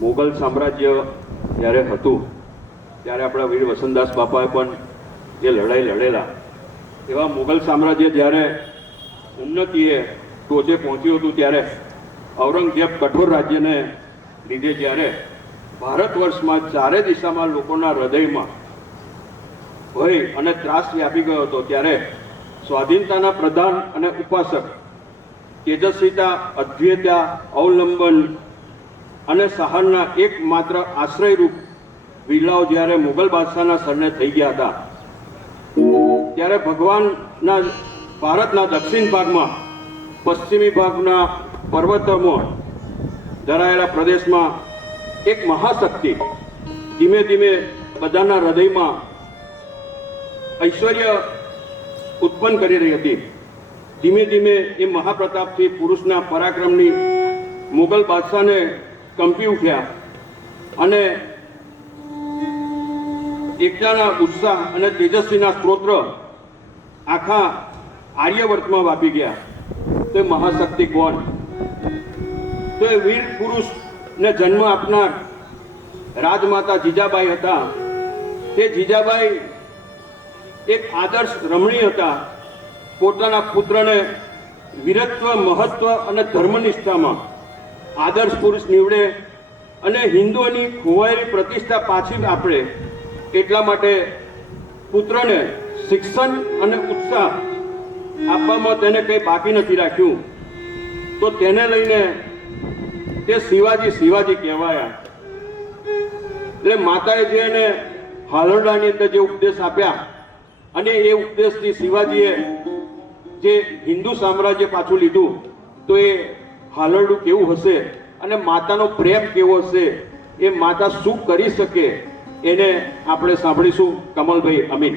મુગલ સામ્રાજ્ય જ્યારે હતું ત્યારે આપણા વીર વસંતદાસ બાપાએ પણ જે લડાઈ લડેલા, એવા મુગલ સામ્રાજ્ય જ્યારે ઉન્નતિએ ટોચે પહોંચ્યું હતું ત્યારે ઔરંગઝેબ કઠોર રાજ્યને લીધે જ્યારે ભારત વર્ષમાં ચારે દિશામાં લોકોના હૃદયમાં ભય અને ત્રાસ વ્યાપી ગયો હતો, ત્યારે સ્વાધીનતાના પ્રધાન અને ઉપાસક, તેજસ્વીતા, અદ્વૈતા, અવલંબન અને સહનના એકમાત્ર આશ્રયરૂપ વીરલાઓ જ્યારે મુગલ બાદશાહના સરને થઈ ગયા હતા, ત્યારે ભગવાનના ભારતના દક્ષિણ ભાગમાં પશ્ચિમી ભાગના પર્વતોમાં ધરાયેલા પ્રદેશમાં એક મહાશક્તિ ધીમે ધીમે બધાના હૃદયમાં ઐશ્વર્ય ઉત્પન્ન કરી રહી હતી. ધીમે ધીમે એ મહાપ્રતાપથી પુરુષના પરાક્રમની મુગલ બાદશાહને કંપી ઉઠ્યા અને એકતાના ઉત્સાહ અને તેજસ્વીના સ્ત્રોત્ર આખા આર્યવર્તમાં વાપી ગયા. તો એ મહાશક્તિ કોણ? તો એ વીર પુરુષને જન્મ આપનાર રાજમાતા જીજાબાઈ હતા. તે જીજાબાઈ એક આદર્શ રમણી હતા. પોતાના પુત્રને વીરત્વ, મહત્વ અને ધર્મનિષ્ઠામાં આદર્શ પુરુષ નીવડે અને હિન્દુઓની ખોવાયેલી પ્રતિષ્ઠા પાછી આપણે એટલા માટે પુત્રને શિક્ષણ અને ઉત્સાહ આપવામાં તેને કંઈ બાકી નથી રાખ્યું. તો તેને લઈને તે શિવાજી કહેવાયા. એટલે માતાએ જે એને હાલરડાની અંદર જે ઉપદેશ આપ્યા અને એ ઉપદેશથી શિવાજીએ જે હિન્દુ સામ્રાજ્ય પાછું લીધું, તો એ હાલરડું કેવું હશે અને માતાનો પ્રેમ કેવો હશે, એ માતા શું કરી શકે, એને આપણે સાંભળીશું. કમલભાઈ અમીન.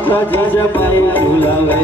માતાજી જબાઈ ઝુલાવે.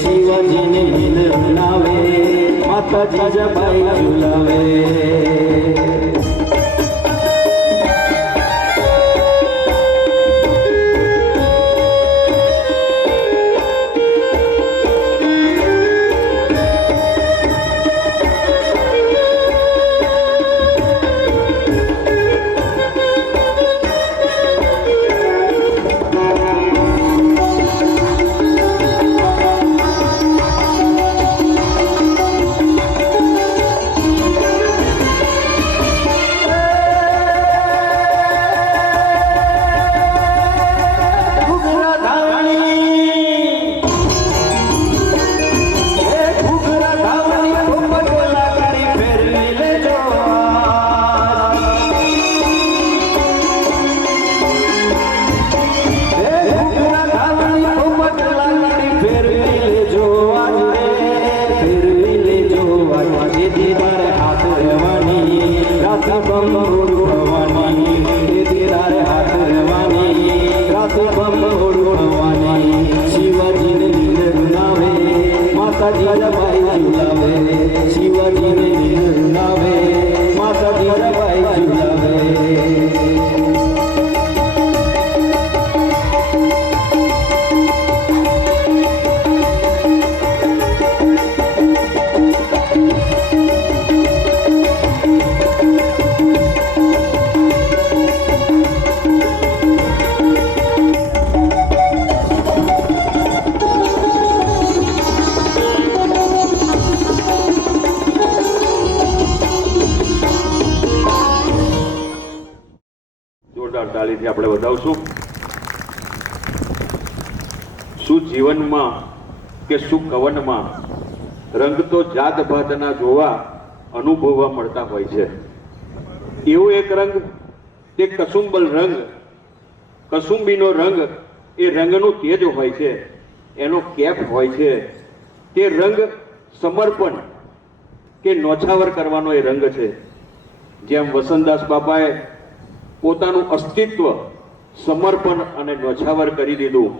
શિવજીને હિલ બનાવે માતાજી જબાઈ ઝુલાવે. શિવજીને હિલ બનાવે માતાજી જબાઈ ઝુલાવે. શિવજીને હિલ બનાવે માતાજી જબાઈ ઝુલાવે. તાળીથી આપણે વધાવશું. શું જીવનમાં કે શું કવનમાં રંગ તો જાત ભાતના જોવા અનુભવવા મળતા હોય છે. એવો એક રંગ તે કસુંબલ રંગ, કસુંબીનો રંગ એ રંગનું તેજ હોય છે, એનો કેપ હોય છે. તે રંગ સમર્પણ કે નોછાવર કરવાનો એ રંગ છે. જેમ વસંતદાસ બાપાએ પોતાનું અસ્તિત્વ સમર્પણ અને નોછાવર કરી દીધું,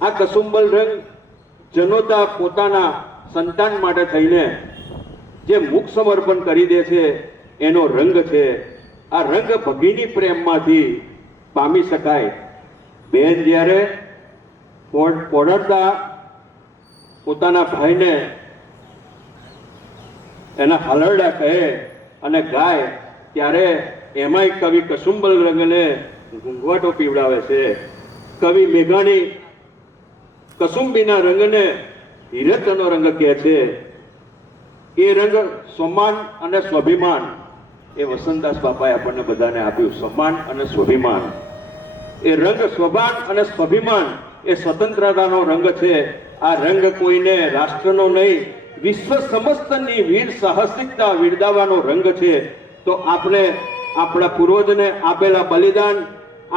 આ કસુંબલ રંગ જનોતા પોતાના સંતાન માટે થઈને જે મુખ સમર્પણ કરી દે છે એનો રંગ છે. આ રંગ ભગીની પ્રેમમાંથી પામી શકાય. બેન જ્યારે પોઢડતા પોતાના ભાઈને એના હલરડા કહે અને ગાય ત્યારે એમાંય કવિ કસુંબલ રંગને ઘૂંઘવાટો પીવડાવે છે. કવિ મેઘાણી કસુંબીના રંગને હિરતનો રંગ કહે છે. એ રંગ સન્માન અને સ્વાભિમાન એ વસંતદાસ બાપાએ આપણને બધાને આપ્યું. સન્માન અને સ્વાભિમાન એ રંગ સ્વભાન અને સ્વાભિમાન એ સ્વતંત્રતાનો રંગ છે. આ રંગ કોઈને રાષ્ટ્રનો નહીં, વિશ્વ સમસ્તની વીર સાહસિકતા વિરદાવવાનો રંગ છે. તો આપણે આપણા પૂર્વજને આપેલા બલિદાન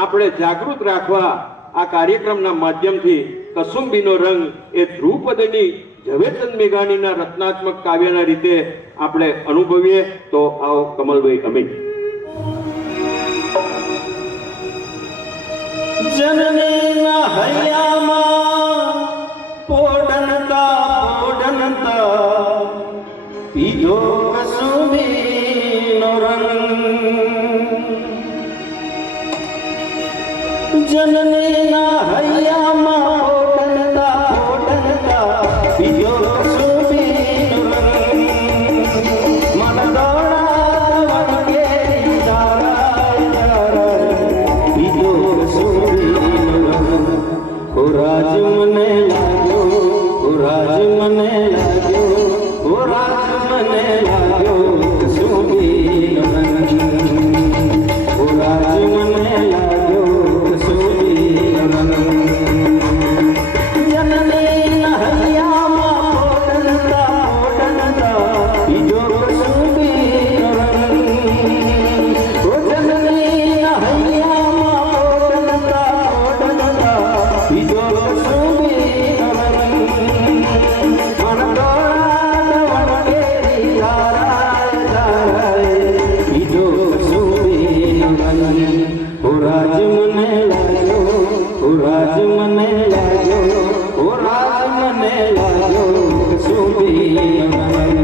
આપણે જાગૃત રાખવા આ કાર્યક્રમના માધ્યમથી કસુંબીનો રંગ એ ધ્રુપદની ઝવેરચંદ મેઘાણીના રચનાત્મક કાવ્યના રીતે આપણે અનુભવીએ. તો આવો કમલભાઈ અમિત. જનનીના હૈયામાં પોડનતા પીધો કસુંબીનો રંગ. જનનીના હૈયામાં પોડનતા પીધો કસુંબીનો રંગ. મન દોડા વણકે તારા પીધો કસુંબીનો રંગ. ઓ રાજ મને લાગ્યો, ઓ રાજ મને લાગ્યો, ઓ રાજ મને લાગ્યો કસુંબીનો રંગ. ઓ રાજ મને લાગ્યો કસુંબીનો રંગ. જનનીના હૈયામાં પોડનતા પીધો કસુંબીનો રંગ. ઓ જનનીના હૈયામાં પોડનતા પીધો કસુંબીનો રંગ. મન દોડા વણકે તારાય પીધો કસુંબીનો રંગ. ઓ રાજ મને લાગ્યો, ઓ રાજ મને લાગ્યો, ઓ રાજ મને લાગ્યો કસુંબીનો રંગ.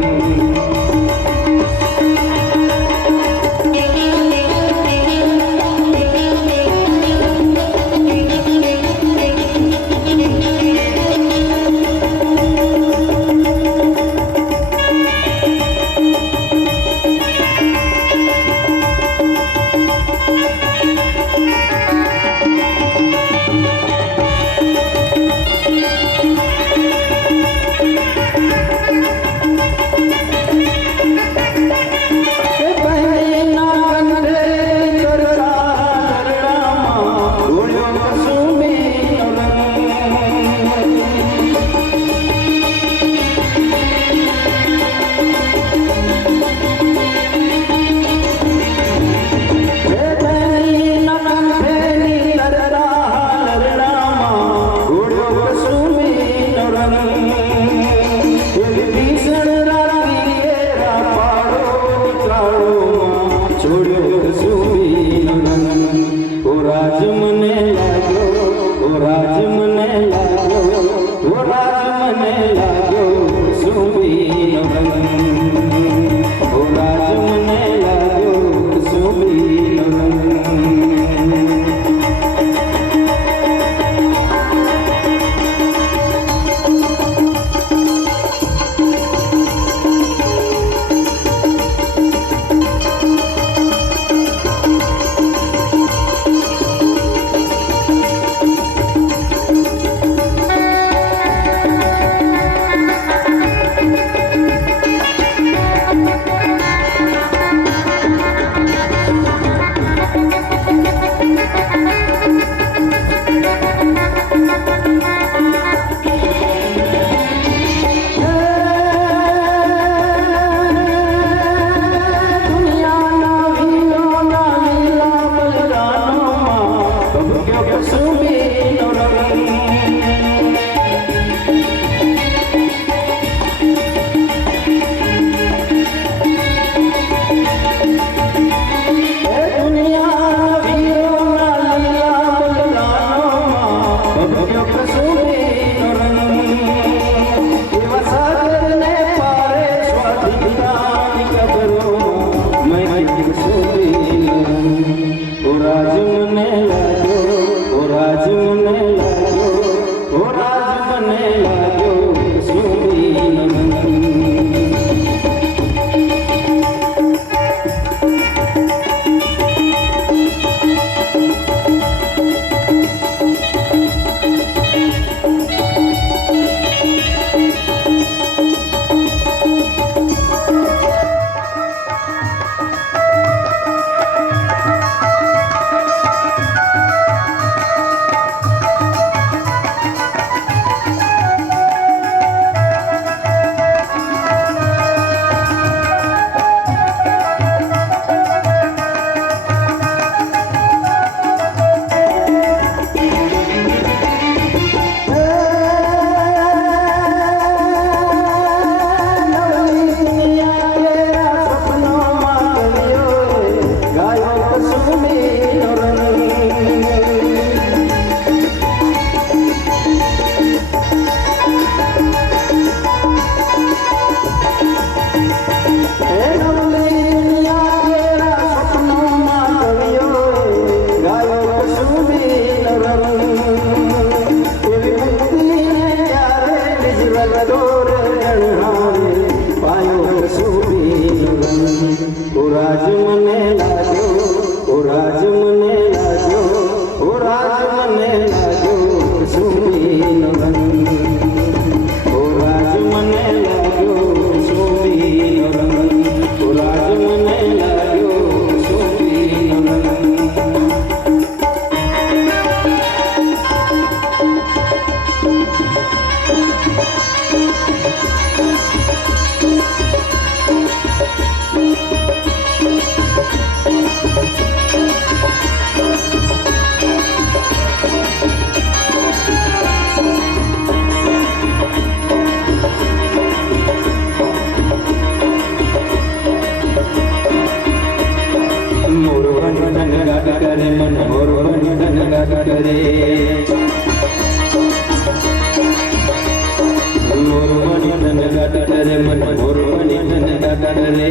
રે મન મોર બની ધન દાદર રે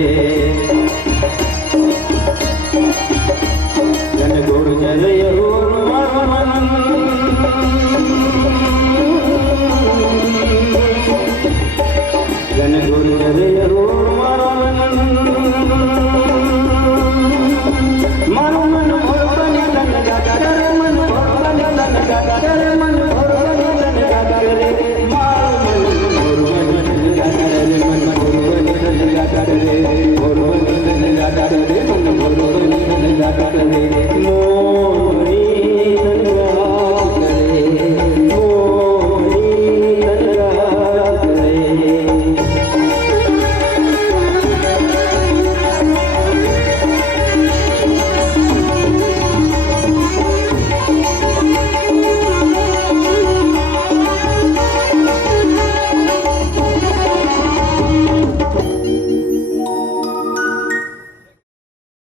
જન ગુર્જર યહોર મારો મન જન ગુર્જર યહોર મારો મન